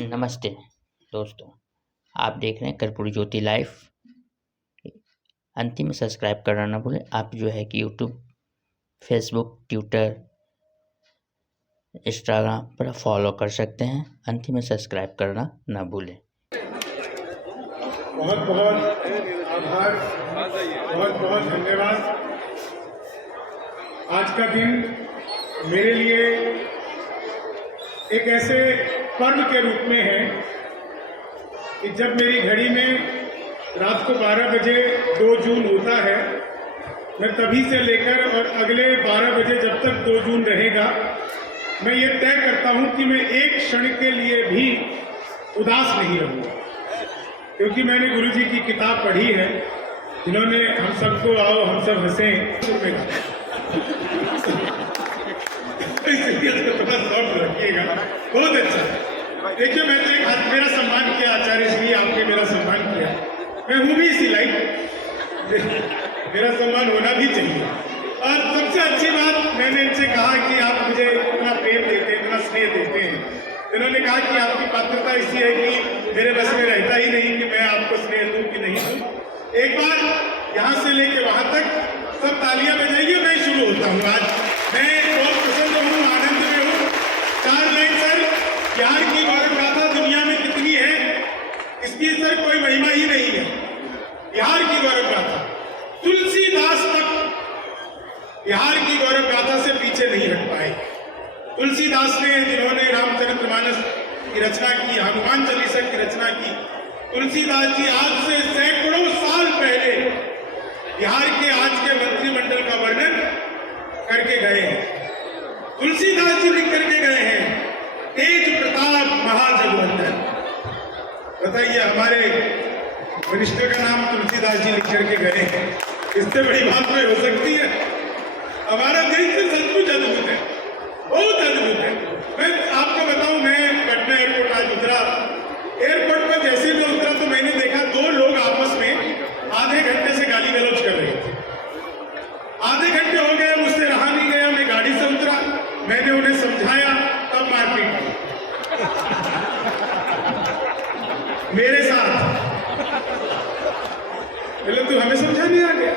नमस्ते दोस्तों, आप देख रहे हैं कर्पूरी ज्योति लाइव। अंतिम में सब्सक्राइब करना ना भूलें। आप जो है कि यूट्यूब, फेसबुक, ट्विटर, इंस्टाग्राम पर फॉलो कर सकते हैं। अंतिम में सब्सक्राइब करना ना भूलें। बहुत बहुत आभार, बहुत बहुत धन्यवाद। आज का दिन मेरे लिए एक ऐसे पर्व के रूप में है कि जब मेरी घड़ी में रात को 12 बजे 2 जून होता है, मैं तभी से लेकर और अगले 12 बजे जब तक 2 जून रहेगा, मैं ये तय करता हूं कि मैं एक क्षण के लिए भी उदास नहीं रहूंगा। क्योंकि मैंने गुरुजी की किताब पढ़ी है, जिन्होंने हम सबको आओ हम सब हंसें इसलिए थोड़ा सॉफ्ट रखिएगा। बहुत अच्छा। देखिए, मैं तो एक हाथ मेरा सम्मान किया आचार्य, इसलिए आपने मेरा सम्मान किया। मैं हूँ भी इसी लाइक, मेरा सम्मान होना भी चाहिए। और सबसे अच्छी बात, मैंने इनसे कहा कि आप मुझे इतना प्रेम देते हैं, इतना स्नेह देते हैं। इन्होंने कहा कि आपकी पात्रता ऐसी है कि मेरे बस में रहता ही नहीं कि मैं आपको स्नेह दूँ कि नहीं दूँ। एक बार यहाँ से लेके वहाँ तक सब तालियां बजाइए, मैं शुरू होता हूँ। आज मैं बहुत पसंद हूँ, आनंद में हूँ। 4 लाइन सर, प्यार की गौरव गाथा दुनिया में कितनी है, इसकी सर कोई महिमा ही नहीं है। प्यार की गौरव गाथा तुलसीदास तक प्यार की गौरव गाथा से पीछे नहीं हट पाए। तुलसीदास ने, जिन्होंने रामचरितमानस की रचना की, हनुमान चालीसा की रचना की, तुलसीदास जी आज से सैकड़ों साल पहले बिहार के आज के मंत्रिमंडल का वर्णन करके गए हैं। तुलसीदास जी लिख करके गए हैं, तेज प्रताप महाजगवंदन। बताइए, हमारे मिनिस्टर का नाम तुलसीदास जी लिख करके गए हैं, इससे बड़ी बात में हो सकती है? हमारा देश तो सचमुच अद्भुत है, बहुत अद्भुत है। मैं आपको बताऊं, मैं पटना एयरपोर्ट आज उतरा। एयरपोर्ट पर जैसे मैं उतरा तो मैंने देखा 2 लोग आपस में आधे घंटे से गाली गलौज कर रहे थे। आधे घंटे हो गए, मुझसे रहा नहीं गया। मैं गाड़ी से उतरा, मैंने उन्हें समझाया, तब मारपीट मेरे साथ। पहले तो हमें समझाने आ गया।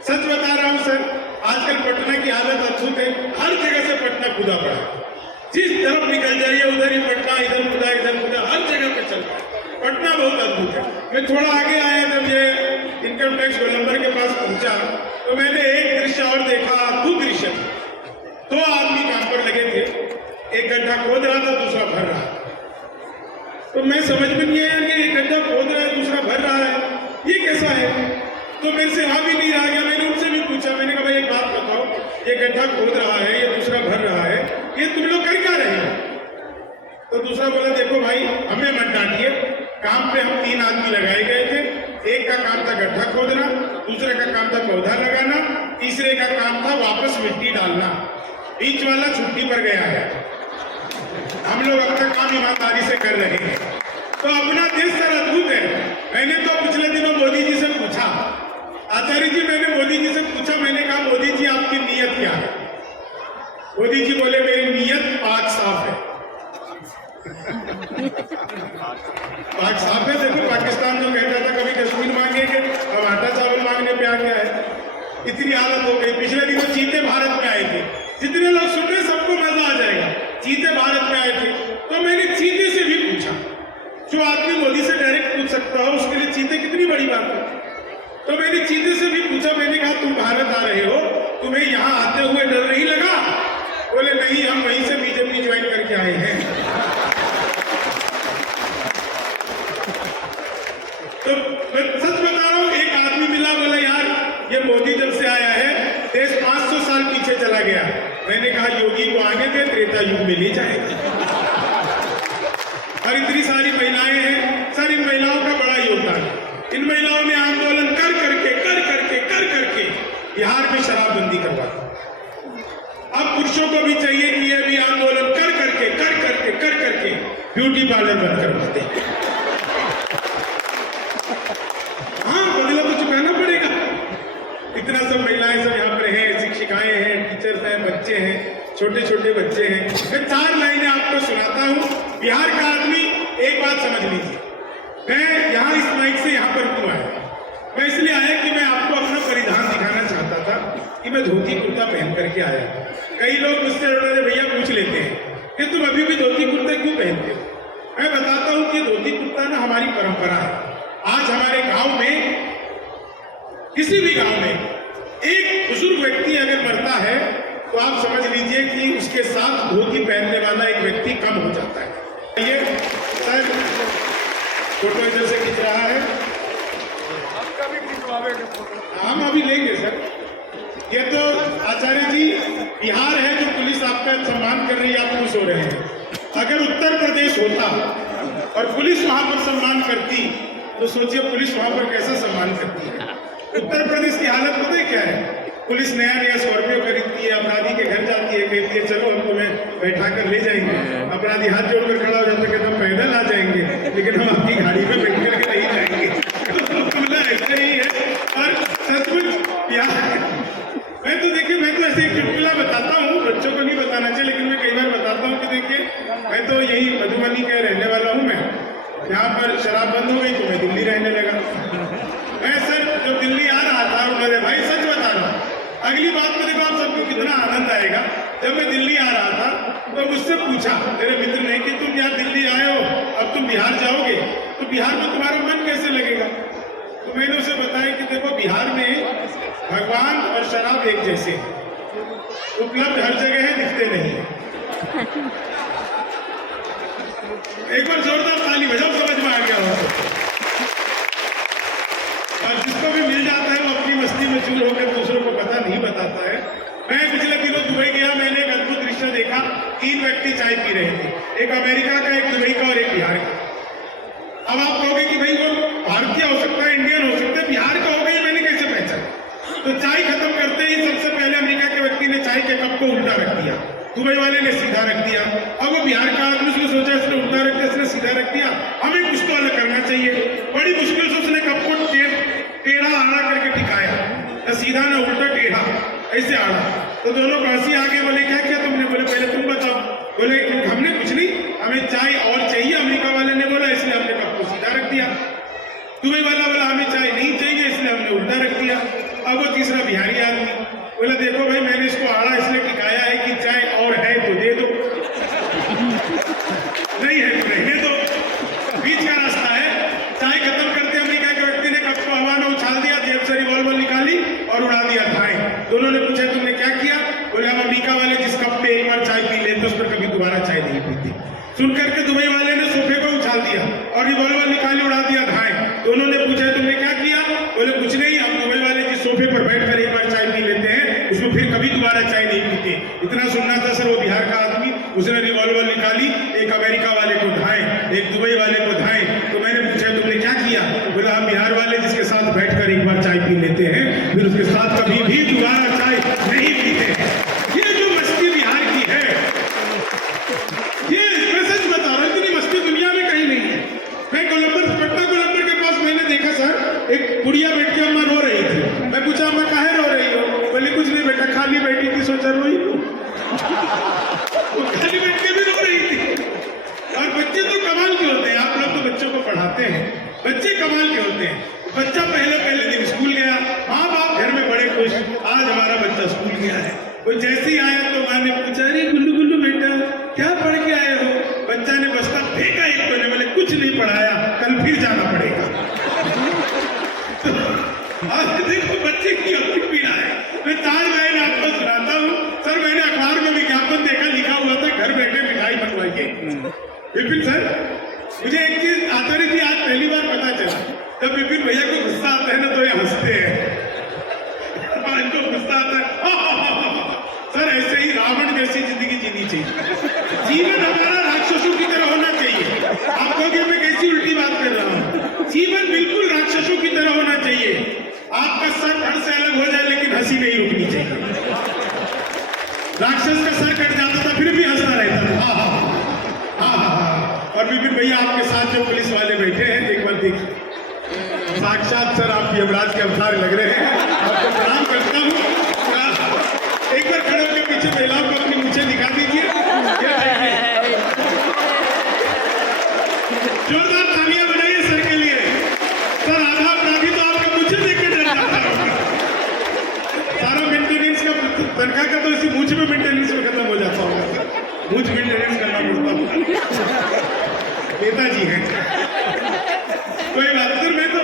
सच बता रहा हूं सर, आजकल पटना की हालत अद्भुत है। हर जगह से पटना खुदा पड़ा, जिस तरफ निकल जाइए उधर ही पटना, इधर खुदा इधर खुदा, हर जगह पे चल रहा है। पटना बहुत अद्भुत है। मैं थोड़ा आगे आया, जब ये इनकम टैक्स गोलंबर के पास पहुंचा तो मैंने एक दृश्य और देखा, अद्भुत दृश्य। 2 आदमी काम पर लगे थे, एक गड्ढा खोद रहा था, दूसरा भर रहा था। तो मैं समझ में नहीं आया कि एक गड्ढा खोद रहा है, दूसरा भर रहा है, ये कैसा है? तो मेरे से वहां भी नहीं रहा गया। मैंने उनसे भी पूछा, मैंने कहा भाई एक बात बताओ, ये गड्ढा खोद रहा है, ये दूसरा भर रहा है, ये तुम लोग कर क्या रहे हो? तो दूसरा बोला, देखो भाई, हमें मत डांटिए, काम पे हम 3 आदमी लगाए गए थे। एक का काम था गड्ढा खोदना, दूसरे का काम था पौधा लगाना, तीसरे का काम था वापस मिट्टी डालना। बीच वाला छुट्टी पर गया है। हम लोग अपना काम ईमानदारी से कर रहे हैं। तो अपना देश सर अद्भुत है। मैंने तो पिछले दिनों मोदी जी से पूछा, आचार्य जी, मैंने मोदी जी से पूछा, मैंने कहा मोदी जी आपकी नीयत क्या है? मोदी जी बोले, मेरी नीयत पाक साफ है। पाक साफ है। देखो, पाकिस्तान जो कहता था कभी कश्मीर मांगेंगे, अब आटा चावल मांगने पे आ गया है। इतनी हालत हो गई। पिछले दिनों चीते भारत में आए थे। जितने लोग सुन रहे सबको मजा आ जाएगा। चीते भारत में आए थे, तो मैंने चीते से भी पूछा। जो आदमी मोदी से डायरेक्ट पूछ सकता हो, उसके लिए चीते कितनी बड़ी बात है। तो मैंने चीते से भी पूछा, मैंने कहा तुम भारत आ रहे हो, तुम्हें यहाँ आते हुए डर नहीं लगा? बोले नहीं, हम वहीं से बीजेपी ज्वाइन करके आए हैं। तो मैं सच बता रहा हूँ, एक आदमी मिला, बोला यार ये मोदी जब से आया है देश 500 साल पीछे चला गया। मैंने कहा योगी को आने दे, त्रेता युग में ले जाएगा। और इतनी सारी महिलाएं हैं सर, इन महिलाओं का बड़ा योगदान है। इन महिलाओं ने आंदोलन कर करके बिहार में शराबबंदी करवा दी। अब पुरुषों को भी चाहिए कि ये भी आंदोलन कर करके ब्यूटी पार्लर बंद करवा दे। हाँ, बदला तो चुकाना पड़ेगा। इतना सब महिलाएं सब यहाँ पर हैं, शिक्षिकाएं हैं, टीचर्स हैं, बच्चे हैं, छोटे छोटे बच्चे हैं। मैं 4 लाइनें आपको सुनाता हूँ। बिहार का आदमी एक बात समझ लीजिए, मैं यहाँ इस माइक से यहाँ पर क्यों आया? मैं इसलिए आया कि मैं आपको अपना परिधान दिखाना चाहता था कि मैं धोती कुर्ता पहन करके आया। कई लोग मुझसे भैया पूछ लेते हैं कि तुम अभी भी धोती कुर्ता क्यों पहनते हो? मैं बताता हूँ कि धोती कुर्ता ना हमारी परंपरा है। आज हमारे गांव में, किसी भी गांव में एक बुजुर्ग व्यक्ति अगर मरता है तो आप समझ लीजिए कि उसके साथ धोती पहनने वाला एक व्यक्ति कम हो जाता है। ये सर फोटो इधर से खींच रहा है, हम अभी लेंगे सर। ये तो आचार्य जी बिहार है जो पुलिस आपका सम्मान कर रही है, आप खुश हो रहे हैं। अगर उत्तर प्रदेश होता और पुलिस वहां पर सम्मान करती तो सोचिए पुलिस वहां पर कैसा सम्मान करती है। उत्तर प्रदेश की हालत पता है क्या है? पुलिस नया नया स्कॉर्पियो खरीदती है, अपराधी के घर जाती है, कहती है चलो हमको मैं बैठा कर ले जाएंगे। अपराधी हाथ जोड़कर खड़ा हो जाता है, कहता हम पैदल आ जाएंगे लेकिन हम आपकी गाड़ी में बैठ करके नहीं जाएंगे। तो ऐसे ही है। और सचमुच मैं तो देखिए, मैं तो ऐसे एक चुटकुला बताता हूँ, बच्चों को नहीं बताना चाहिए लेकिन मैं कई बार बताता हूँ कि देखिए मैं तो यही मधुबनी का रहने वाला हूँ। मैं यहाँ पर शराब बंद हो गई तो मैं दिल्ली रहने लगा। मैं सर जब दिल्ली आ रहा था, उन्होंने भाई सच बता रहा हूँ, अगली बात में देखो आप सबको कितना आनंद आएगा। जब मैं दिल्ली आ रहा था तो मुझसे पूछा मेरे मित्र ने कि तुम यार दिल्ली आए हो, अब तुम बिहार जाओगे तो बिहार में तुम्हारा मन कैसे लगेगा? तो मैंने उसे बताया कि देखो बिहार में भगवान और शराब एक जैसे उपलब्ध हर जगह है, दिखते नहीं है। एक बार जोरदार ताली बजाओ, समझ में आ गया हो। और जिसको भी मिल जाता है वो अपनी मस्ती में चूर होकर दूसरों को पता नहीं बताता है। मैं पिछले दिनों दुबई गया, मैंने एक अद्भुत दृश्य देखा। 3 व्यक्ति चाय पी रहे थे, एक अमेरिका का, एक दुबई का और एक बिहार का। अब आप कहोगे कि भाई वो भारतीय हो सकता है, इंडियन हो सकता है, बिहार का होगा, ये मैंने कैसे पहचाना? तो चाय खत्म करते ही सबसे पहले अमेरिका के व्यक्ति ने चाय के कप को उल्टा रख दिया, दुबई वाले ने सीधा रख दिया। अब वो बिहार का आदमी, उसने सोचा इसने उल्टा रख दिया, इसने सीधा रख दिया, हमें कुछ तो अलग करना चाहिए। बड़ी मुश्किल से उसने कप को टेढ़ा आड़ा करके टिकाया, न सीधा न उल्टा, टेढ़ा ऐसे आड़ा। तो दोनों को हंसी आ गई, बोले क्या किया तुमने? बोले पहले तुम बताओ। बोले हमने कुछ नहीं, हमें चाय और चाहिए। अमेरिका वाले ने बोला इसलिए हमने कप को सीधा रख दिया। दुबई वाला बोला हमें चाय नहीं चाहिए इसलिए हमने उल्टा रख दिया। अब वो तीसरा बिहारी आदमी बोला देखो भाई मैंने इसको आड़ा इसलिए टिकाया है कि चाय और है तो दे दो, नहीं है तो रहने दो, बीच का रास्ता है। चाय खत्म करते अमेरिका के व्यक्ति ने कप को हवा में उछाल दिया, जेब से रिवॉल्वर निकाली और उड़ा दिया धाए। दोनों ने पूछा तुमने क्या किया? बोले हम अमेरिका वाले जिस कप पे एक बार चाय पी लेते उस पर कभी दोबारा चाय नहीं पीते। सुन करके दुबई वाले ने सोफे को उछाल दिया और रिवॉल्वर निकाली, उड़ा दिया धाए। दोनों ने पूछा तुमने क्या किया? बोले कुछ नहीं, हम दुबई वाले जिस सोफे पर बैठकर एक बार चाय पी लेते हैं उसमें फिर कभी दोबारा चाय नहीं पीते। इतना सुनना था सर वो बिहार का आदमी, उसने रिवॉल्वर निकाली, एक अमेरिका वाले को ढाए, एक दुबई वाले को ढाए। तो मैंने पूछा तुमने क्या किया? बोला हम बिहार वाले जिसके साथ बैठकर एक बार चाय पी लेते हैं फिर उसके साथ कभी भी दोबारा चाय नहीं पीते। ये जो मस्ती बिहार की है, ये मैं सच बता रहा हूँ, इतनी मस्ती दुनिया में कहीं नहीं है। मैं पटना गोलंबर के पास मैंने देखा सर, एक बुढ़िया बैठ के अम्मा रो रही थी। मैं पूछा अम्मा काहे रो रही हो? बोले कुछ नहीं बेटा, खाली बैठी थी, सोचा रोई लो। खाली बैठ के भी रो रही थी। और बच्चे तो कमाल के होते हैं, आप लोग तो बच्चों को पढ़ाते हैं, बच्चे कमाल के होते हैं। बच्चा पहले दिन स्कूल गया, माँ बाप घर में बड़े खुश, आज हमारा बच्चा स्कूल गया है। वो जैसे ही आया तो माँ ने पूछा अरे गुल्लू गुल्लू बेटा क्या पढ़ के आए हो? बच्चा ने बस्ता फेंका एक कोने, बोले कुछ नहीं पढ़ाया, कल फिर जाना पड़ेगा। आज देखो बच्चे की अपनी पीड़ा है। मैं ताजमहल आपको सुनाता हूँ सर, मैंने अखबार में विज्ञापन देखा, लिखा हुआ था घर बैठे मिठाई बनवाइए। विपिन सर मुझे एक चीज आचार्य जी आज पहली बार पता चला, जब विपिन भैया को गुस्सा आता है ना तो ये हंसते हैं, इनको गुस्सा आता है। सर ऐसे ही रावण जैसी जिंदगी जीनी चाहिए। जीवन हमारा राक्षसों की तरह होना चाहिए। आप कहोगे मैं कैसी उल्टी बात कर रहा हूँ? जीवन बिल्कुल राक्षसों की तरह होना चाहिए। आपका सर धड़ से अलग हो जाए लेकिन हंसी नहीं रुकनी चाहिए। राक्षस का सर कट जाता था फिर भी हंसता रहता था, हाँ। और विपिन भैया आपके साथ जो पुलिस वाले बैठे हैं एक बार देखिए, साक्षात सर आप यमराज के अवतार लग रहे हैं। आपको प्रणाम करता हूँ। एक बार खड़े होकर पीछे महिलाओं को अपनी मूंछें दिखा दीजिए। जोरदार तालियां बजाइए सर के लिए। सर आधा अपराधी तो आपका मुझे देख के डर जाता है। सारा मेंटेनेंस का तनख्वाह का तो इसी मुझ में मेंटेनेंस में खत्म हो जाता होगा। मुझ मेंटेनेंस करना पड़ता होगा। नेताजी हैं कोई बात सर। मैं तो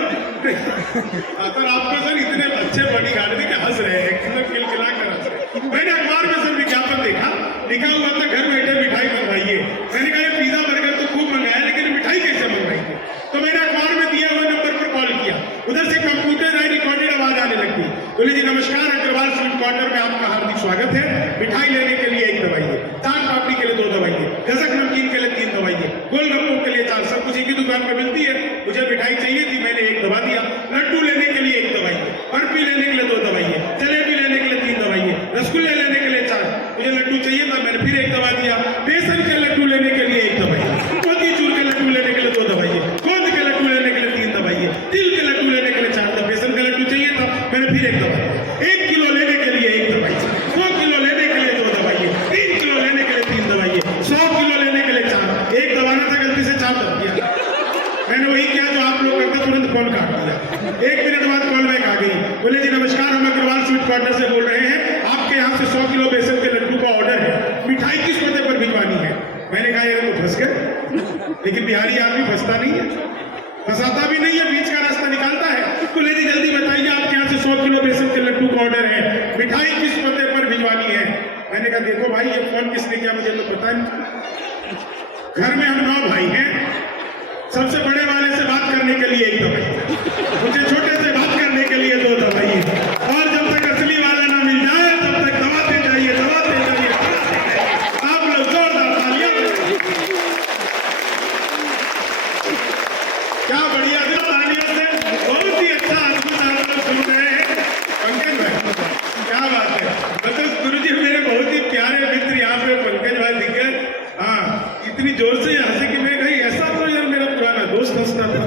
सर आपको सर इतने अच्छे बॉडी गार्ड थे कि हंस रहे हैं, एकदम खिलखिला कर हंस रहे हैं। मैंने अखबार में सर विज्ञापन देखा, लिखा हुआ था घर बैठे मिठाई मंगवाइए। मैंने कहा ये पिज्जा बर्गर तो खूब मंगाया, लेकिन मिठाई कैसे मंगवाएंगे? तो मैंने अखबार में दिया हुए नंबर पर कॉल किया। उधर से कंप्यूटर रिकॉर्डेड आवाज आने लगती। बोले जी नमस्कार, अग्रवाल स्वीट कॉर्नर में आपका हार्दिक स्वागत है। मिठाई लेने के लिए 1 दवाइए, चाट पापड़ी के लिए 2 दवाइए, गजक नमकीन के लिए 3 दवाइए, गोलगप्पों के लिए 4। सब कुछ एक ही दुकान पर मिलती है। मुझे मिठाई चाहिए थी, मैंने 1 दवा दिया। लड्डू लेने के लिए 1 दवाइए, बर्फी लेने के लिए 2 दवाइए, जलेबी लेने के लिए 3 दवाइए, रसगुल्ले लेने के लिए 4। मुझे लड्डू चाहिए था, मैंने फिर 1 दवा दिया। बेसन के लड्डू लेने के लिए 1 दवाइए, मोतीचूर के लड्डू लेने के लिए 2 दवाइए, गोंद के लड्डू लेने के लिए 3 दवाइए, तिल के लड्डू लेने के लिए 4 दवाइए। बेसन का लड्डू चाहिए था, मैंने फिर 1 दवा दिया। 1 किलो लेने के लिए 1 दवाई, 100 किलो लेने के लिए 2 दवाइए, 3 किलो लेने के लिए 3 दवाइए, 100 किलो लेने के लिए 4। 1 दबाना था, गलती से 4 दबा दिया। मैंने वही किया जो आप लोग करते, तुरंत फोन काट दिया। 1 मिनट बाद कॉल बैक आ गई। बोले जी नमस्कार, हम अग्रवाल स्वीट कॉर्नर से बोल रहे हैं। आपके यहाँ से 100 किलो बेसन के लड्डू का ऑर्डर है, मिठाई किस पते पर भिजवानी है? मैंने कहा ये तो फंस गए, लेकिन बिहारी आदमी फंसता नहीं है, फंसाता भी नहीं है, बीच का रास्ता निकालता है। बोले जी जल्दी बताइए, आपके यहाँ से 100 किलो बेसन के लड्डू का ऑर्डर है, मिठाई किस पते पर भिजवानी है? मैंने कहा देखो भाई, ये फोन किसने किया मुझे तो पता नहीं। घर में हम 9 भाई हैं। सबसे बड़े वाले से बात करने के लिए 1 दवाई, मुझे छोटे से बात करने के लिए 2 दवाई, और जब तक असली वाला ना मिल जाए तब तक दबाते जाइए, दबाते जाइए। आप लोग जोरदार तालियां बजाइए। क्या बढ़िया तालियों से बहुत ही अच्छा अद्भुत आप लोग सुन रहे हैं। पंकज भाई क्या बात है, मतलब गुरु जी मेरे बहुत ही प्यारे मित्र यहाँ पे पंकज भाई दिख गए। हाँ, इतनी जोर से हंसे कि मैं कहीं ऐसा तो यार मेरा पुराना दोस्त हंसता था।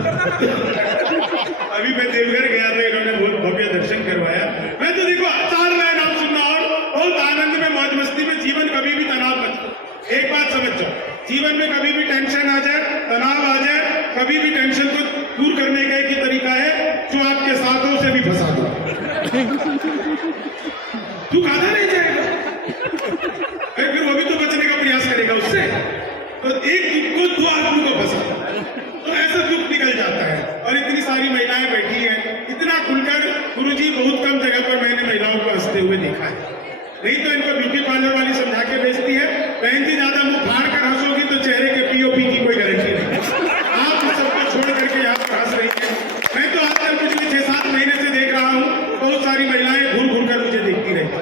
अभी मैं देवघर गया था, इन्होंने बहुत भव्य दर्शन करवाया। मैं तो देखो 4 लाइन आप सुनना और बहुत आनंद में, मौज मस्ती में। जीवन कभी भी तनाव मत। एक बात समझ जाओ, जीवन में कभी भी टेंशन आ जाए, तनाव आ जाए, कभी भी टेंशन को दूर करने का एक ही तरीका है, जो आपके साथ हो उसे भी फंसा दो। दुख आधा नहीं जाएगा, फिर वो भी तो बचने का प्रयास करेगा उससे। तो एक दुख को 2 आदमी को फंसा तो ऐसा दुख निकल जाता है। और इतनी सारी महिलाएं बैठी हैं, इतना खुलकर। गुरुजी बहुत कम जगह पर मैंने महिलाओं को हंसते हुए देखा है, नहीं तो इनको ब्यूटी पार्लर वाली समझा के बेचती है। बहन जी ज्यादा मुंह फाड़ कर हंसोगी तो चेहरे के पीओपी की कोई गारंटी नहीं। आप सबको छोड़ करके यहाँ पर हंस रही है। मैं तो आजकल पिछले 6-7 महीने से देख रहा हूँ, बहुत सारी महिलाएं घूर घूर कर मुझे देखती रहती।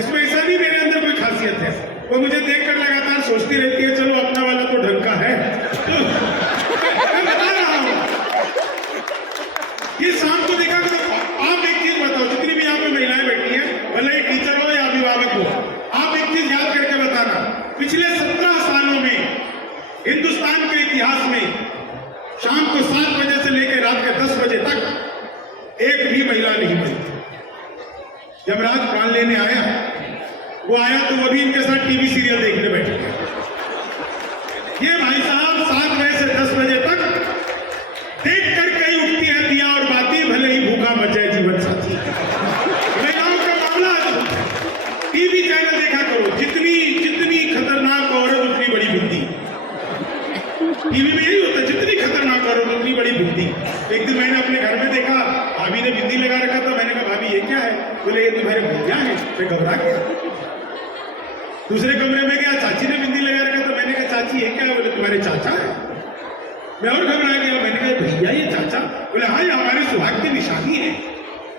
इसमें ऐसा नहीं मेरे अंदर कोई खासियत है, वो मुझे देखकर लगातार सोचती रहती है चलो अपना वाला तो ढंग का है। तो मैं बता रहा हूँ, ये शाम को देखा करो। आप एक चीज बताओ, जितनी भी यहाँ पे महिलाएं बैठी हैं, भले ही टीचर हो या अभिभावक हो, आप एक चीज याद करके बताना, पिछले 17 सालों में हिंदुस्तान के इतिहास में शाम को 7 बजे से लेकर रात के 10 बजे तक एक भी महिला नहीं बनी। यमराज प्राण लेने आया, वो आया तो वो भी इनके साथ टीवी सीरियल देखने बैठे थे। ये भाई साहब 7 बजे से 10 बजे तक देख कर कहीं उठती है दिया और बाती, भले ही भूखा मर जाए जीवन साथी। महिलाओं का मामला अद्भुत है। टीवी चैनल देखा करो, जितनी जितनी खतरनाक औरत उतनी बड़ी बिंदी। टीवी में यही होता है, जितनी खतरनाक औरत उतनी बड़ी बिंदी। एक दिन मैंने अपने घर में देखा, भाभी ने बिंदी लगा रखा था। मैंने कहा भाभी ये क्या है? बोले ये तुम्हारे भैया है। मैं घबरा गया। दूसरे कमरे में गया, चाची ने बिंदी लगा रखा था। मैंने कहा चाची ये क्या है? बोले तुम्हारे चाचा है। मैं और घबरा गया। मैंने कहा भैया ये चाचा? बोले हाँ, ये हमारे सुहाग की निशानी है,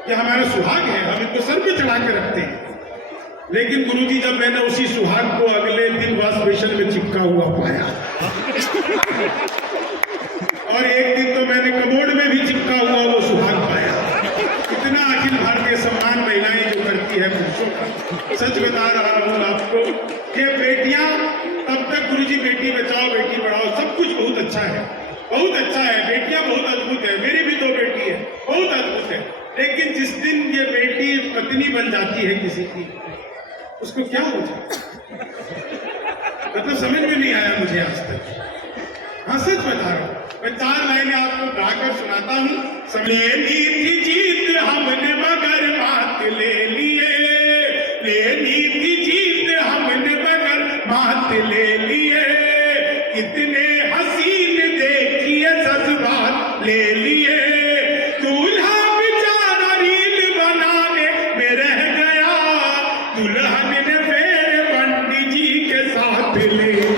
ये हमारा सुहाग है, हम इनको सर पे चढ़ा के रखते हैं। लेकिन गुरुजी जब मैंने उसी सुहाग को अगले दिन वॉश बेसिन में चिपका हुआ पाया और एक दिन तो मैंने कमोड में भी चिपका हुआ वो सुहाग पाया। इतना अखिल भारतीय सम्मान महिलाएं जो करती है पुरुषों का, सच बता रहा हूँ आपको, ये बेटियां तब तक गुरुजी बेटी बचाओ बेटी पढ़ाओ सब कुछ बहुत अच्छा है, बहुत अच्छा है। बेटियां बहुत अद्भुत है, मेरी भी 2 बेटी है, बहुत अद्भुत है। लेकिन जिस दिन ये बेटी पत्नी बन जाती है किसी की, उसको क्या हो जाए मतलब समझ में नहीं आया मुझे आज तक। हाँ सच बता रहा हूं। मैं 4 लाइनें आपको गाकर सुनाता हूँ। लेनी थी जीत हमने मगर मात ले लिए, लेनी थी जीत हमने मगर मात ले लिए, कितने हसीन देखिए जज्बात ले लिए, दूल्हा बेचारा रील बनाने में रह गया, दुल्हन ने मेरे पंडित जी के साथ ले लिए,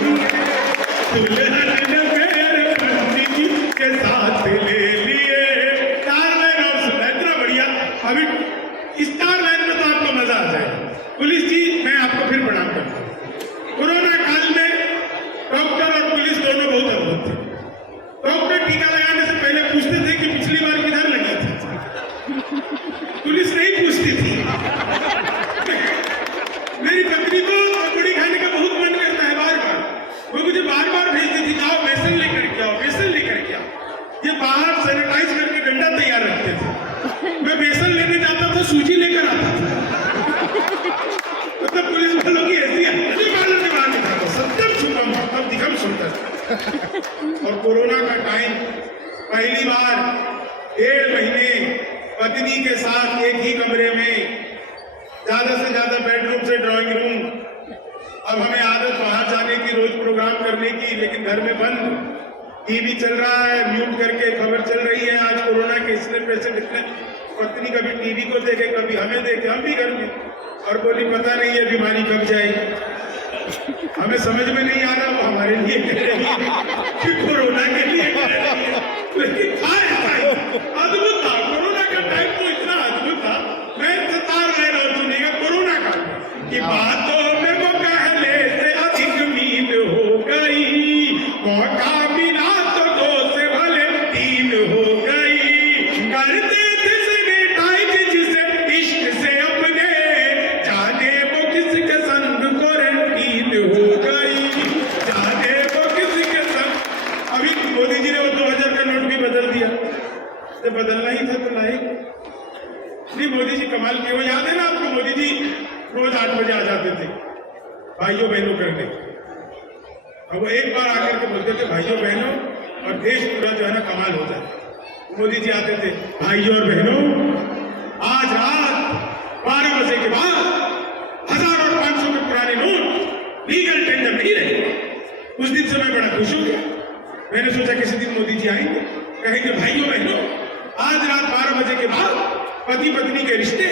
दुल्हन ने मेरे पंडित जी के साथ ले लिए। 4 लाइन और सुना, इतना बढ़िया। अभी इस 4 लाइन में तो आपको मजा आ जाएगा। पुलिस जी, मैं आपको फिर प्रणाम करता हूँ। कोरोना काल में डॉक्टर और पुलिस दोनों बहुत अद्भुत थे। डॉक्टर टीका लगाने से पहले पूछते थे कि पिछली बार किधर लगी थी, पुलिस नहीं पूछती थी। मेरी पत्नी को पकौड़ी खाने का बहुत मन करता है बार बार, वो मुझे बार बार भेजती थी, आओ बेसन लेकर के आओ, बेसन लेकर के आओ। ये बाहर सैनिटाइज करके डंडा तैयार रखते थे, मैं बेसन लेने जाता था, सूजी लेकर आता था। मतलब पुलिस वालों की ऐसी सत्यम सुगम अब दिखम सुंदर। और कोरोना का टाइम, पहली बार 1.5 महीने पत्नी के साथ एक ही कमरे में, ज्यादा से ज्यादा बेडरूम से ड्राइंग रूम। अब हमें आदत बाहर जाने की, रोज प्रोग्राम करने की, लेकिन घर में बंद। टीवी चल रहा है, म्यूट करके खबर चल रही है, आज कोरोना के इतने पेशेंट, इतने। पत्नी कभी टीवी को देखे, कभी हमें देखे, हम भी घर में, और बोली पता नहीं ये बीमारी कब जाएगी। हमें समझ में नहीं आ रहा वो हमारे लिए कह रही है कि कोरोना के लिए कह रही है, लेकिन था ऐसा अद्भुत था। कोरोना का टाइम तो इतना अद्भुत था। मैं 4 लाइन और सुनिएगा कोरोना का, कि बातों में वो पहले से अधिक मील हो गई, मौका मिला तो 2 से भले 3 हो गई, करते थे सैनिटाइज जिसे इश्क से अपने, जाने वो किसके संग क्वारंटीन हो गई, जाने वो किसके संग। अभी मोदी जी ने वो 2000 का नोट भी बदल दिया, तो बदलना ही था तो लाए नहीं। मोदी जी कमाल के, वो याद है ना आपको, मोदी जी रोज 8 बजे आ जाते थे भाइयों बहनों करने। अब वो एक बार आकर के बोलते थे भाइयों बहनों, और देश पूरा जो है ना कमाल हो जाए। मोदी जी आते थे, भाइयों और बहनों, आज रात 12 बजे के बाद 1000 और 500 के पुराने नोट लीगल टेंडर नहीं रहे। उस दिन से मैं बड़ा खुश हो गया। मैंने सोचा किसी दिन मोदी जी आएंगे, कहेंगे भाइयों बहनों, आज रात 12 बजे के बाद पति पत्नी के रिश्ते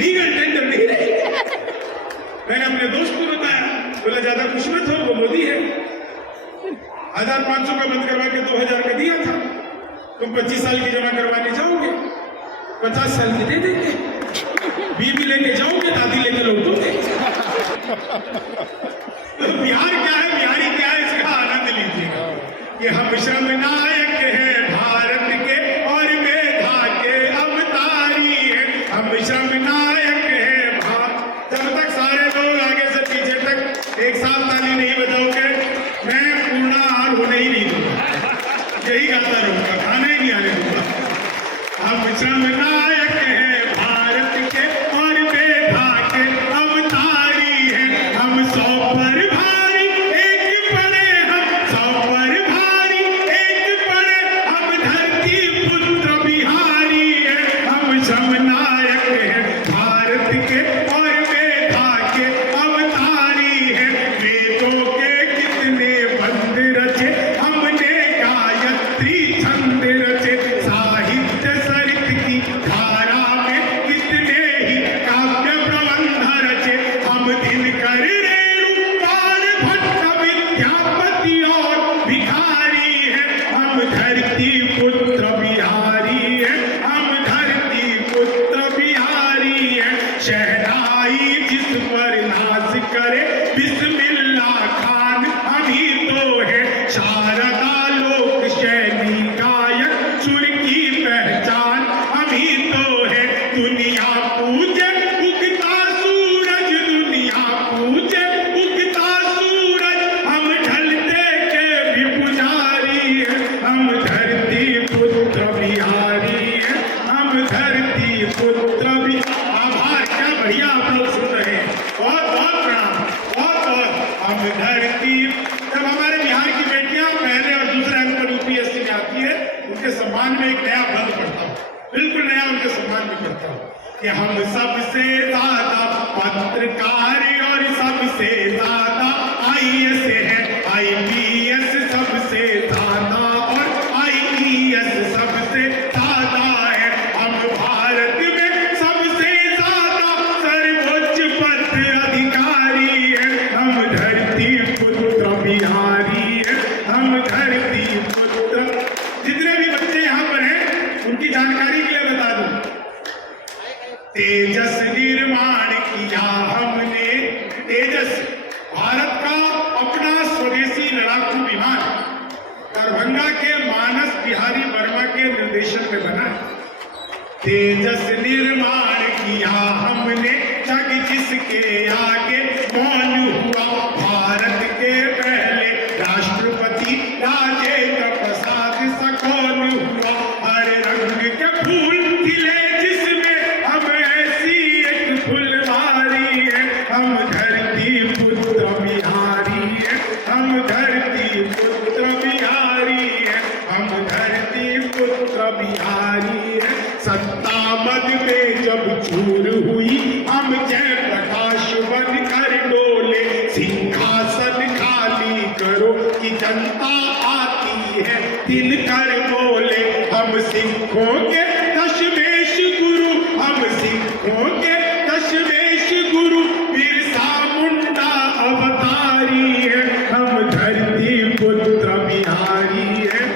लीगल टेंडर नहीं रहे। मैंने अपने दोस्त को बताया, बोला ज्यादा खुश मत हो, वो मोदी है। 1500 का बंद करवा के 2000 का दिया था, तुम 25 साल की जमा करवाने जाओगे, 50 साल की दे देंगे, बीवी लेके जाओगे, दादी लेके लौटोगे। तो बिहार क्या है, बिहारी क्या है, इसका आनंद लीजिएगा। कि हम श्रम नायक हैं भारत के और मेधा के अवतारी हैं, हम श्रम नायक हैं भारत। जब तक सारे लोग आगे से पीछे तक एक साथ ताली नहीं बजाओगे, मैं पूर्ण आहार होने ही नहीं दूंगा, यही गाता रहूंगा, खाना ही नहीं आने दूंगा। हम श्रम नायक हैं भारत के और मेधा के अवतारी हैं, हम 100 पर भारी एक पड़े, हम 100 पर भारी एक पड़े, हम धरती पुत्र बिहारी हैं, हम श्रम नायक हैं भारत के और मेधा के अवतारी हैं। वेदों के कितने बंद रचे हमने, गायत्री छंद रचे, साहित्य सरित की धारा में कितने ही काव्य प्रबंध रचे, हम दिनकर रेणु पाल भट्ट विद्यापति और भिखारी हैं, हम धरती पुत्र बिहारी हैं, हम धरती पुत्र बिहारी हैं। शहनाई जिस पर नाच करे बिस्मिल्लाह खान हम ही तो है, शारदा लोक शैली गायक सुर की पहचान हम ही तो है। दुनिया पूजे उगता सूरज, दुनिया पूजे उगता सूरज, हम ढल सम्मान में एक नया पद पढ़ता हूँ, बिल्कुल नया उनके सम्मान में पढ़ता हूँ कि हम सबसे ज्यादा पत्रकार और सबसे ज्यादा IAS है, IPS सबसे ज्यादा और IES सबसे ज्यादा है। हम भारत में सबसे ज्यादा सर्वोच्च पद अधिकारी है। हम धरती पुत्र बिहारी है, हम धरती पुत्र। जितने भी बच्चे यहाँ पर हैं उनकी जानकारी के लिए बता दूं, तेजस निर्माण किया हमने। तेजस भारत का अपना स्वदेशी लड़ाकू विमान दरभंगा के मानस बिहारी वर्मा के निर्देशन में बना। तेजस निर्माण किया हमने, जग जिसके आगे मौन हुआ। भारत के पहले राष्ट्रपति राजेंद्र प्रसाद सा कौन हुआ। हर रंग के फूल खिले जिसमें हम ऐसी एक फुलवारी है। हम धरती पुत्र बिहारी है, हम धरती पुत्र बिहारी है, हम धरती पुत्र बिहारी है। सत्ता मद में जब चूर हुई, हम जय प्रकाश बन कर डोले। सिंहासन खाली करो कि जनता आती है दिल कर बोले। हम सिखों के दशमेश गुरु, हम सिखों के दशमेश गुरु, बिरसा मुंडा अवतारी है। हम धरती पुत्र बिहारी है।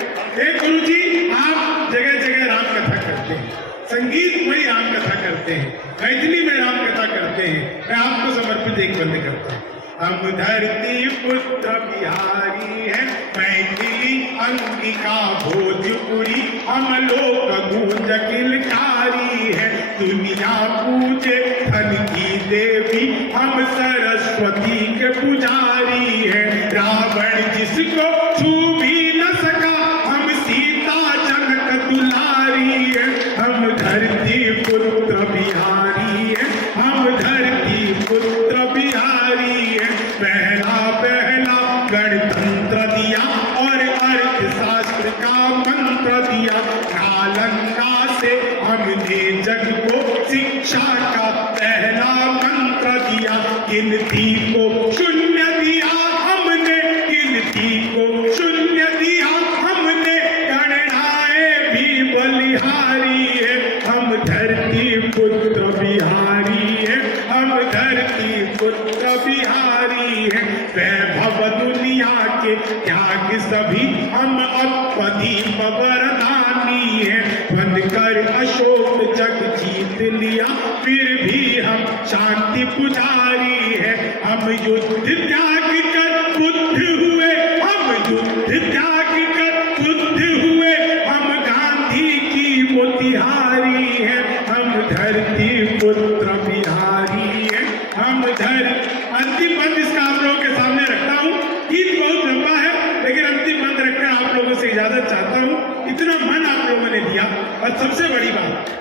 गुरु जी, आप जगह जगह राम कथा करते हैं, संगीत में राम कथा करते हैं, मैथिली में राम कथा करते हैं। मैं आपको समर्पित एक बंद करता हूँ। हम धरती पुत्र बिहारी है, मैथिली अंगिका भोजपुरी, हम लोक गूंज किलकारी है। दुनिया पूजे धन की देवी, हम सरस्वती के पुजारी है। रावण जिसको छू भी न सका, हम सीता जनक दुलारी है। हम धरती पुत्र बिहारी है, हम धरती पुत्र बिहारी है। पहला पहला गणतंत्र दिया और अर्थशास्त्र का मंत्र दिया। नालंदा से हमने जग को शिक्षा का पहला मंत्र दिया। गिनती को शून्य दिया हमने, गिनती को शून्य दिया हमने। गणनाएं भी बलिहारी है, हम धरती पुत्र बिहारी है, हम धरती पुत्र बिहारी है। वैभव दुनिया के त्याग सभी, हम अपदीप वरदानी है। बनकर अशोक जग जीत लिया, फिर भी हम शांति पुजारी है। हम युद्ध त्याग कर बुद्ध हुए, हम युद्ध त्याग कर बुद्ध हुए। हम गांधी की मोतिहारी है, हम धरती पुत्र बिहारी है, हम अंतिम पद इसका आप लोगों के सामने रखता हूँ। गीत बहुत लंबा है, लेकिन अंतिम पद रखकर आप लोगों से इजाजत चाहता हूँ। इतना मन आप लोगों ने दिया, और सबसे बड़ी बात,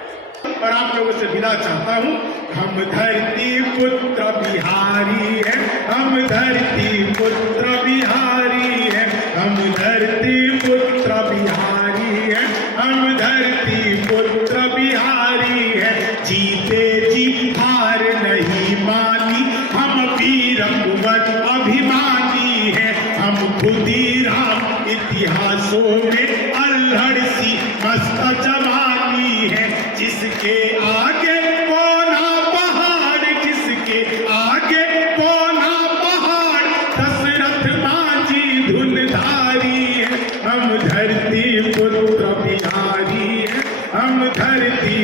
और आप लोगों से विदा चाहता हूँ। हम धरती पुत्र बिहारी है, हम धरती पुत्र बिहारी है, हम धरती पुत्र बिहारी है, हम धरती पुत्र बिहारी है। जीते जी हार नहीं मानी, हम वीर कुंवर अभिमानी है। हम खुदीराम इतिहासों में अल्हड़ सी मस्त जवानी है। जिसके आगे कोना पहाड़, जिसके आगे कोना पहाड़, दशरथ मांझी धुनधारी है। हम धरती पुत्र बिहारी है, हम धरती।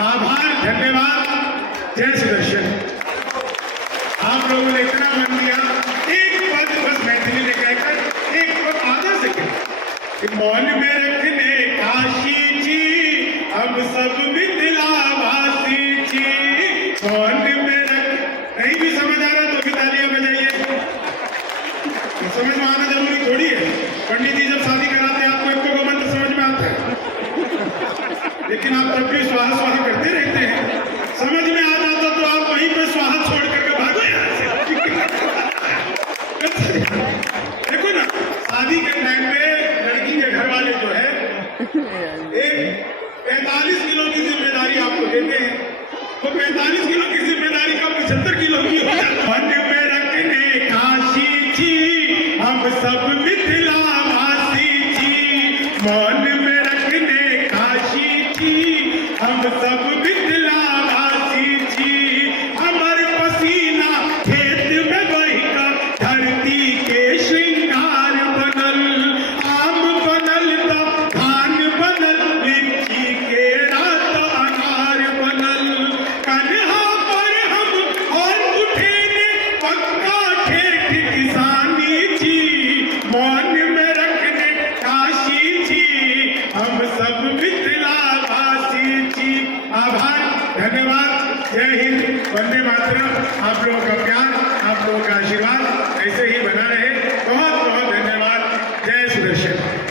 आभार, धन्यवाद, जय श्री दर्शन। आप लोगों ने इतना मन दिया। एक पद बस मैथिली में कहकर एक पद आधा सेकंड। मौन में रखने काशी जी, हम सब मिथिलावासी जी। मौन में रख, नहीं भी समझ आ रहा तो भी तालियां बजाइए। समझ में आना जरूरी थोड़ी है। पंडित जी जब शादी कराते हैं आपको एक मंत्र समझ में आता है, लेकिन आप तब भी स्वाहा स्वाहा करते रहते हैं। समझ में आ जाता तो आप वहीं पे स्वाहा छोड़ करके भागो यहाँ से। देखो ना, शादी के टाइम पे लड़की के घर वाले जो है एक 45 किलो की जिम्मेदारी आपको देते हैं, तो 45 किलो की जिम्मेदारी का 75 किलो की हो जाती है। मन में रखने काशी जी हम सब मिथिलावासी जी, मन में रखने काशी जी हम सब मिथिलावासी जी, अमर पसीना खेत में बहकर धरती के श्रृंगार बनल, आम बनल तब धान बनल, लीची के रात अनार बनल, कन्हा पर हम और उठेंगे पक्का ठेठ किसानी जी, मन में रखने काशी जी हम सब मिथिलावासी जी। आभार, धन्यवाद, जय हिंद, वंदे मातरम। आप लोगों का प्यार, आप लोगों का आशीर्वाद ऐसे ही बना रहे। बहुत बहुत धन्यवाद। जय सुदर्शन।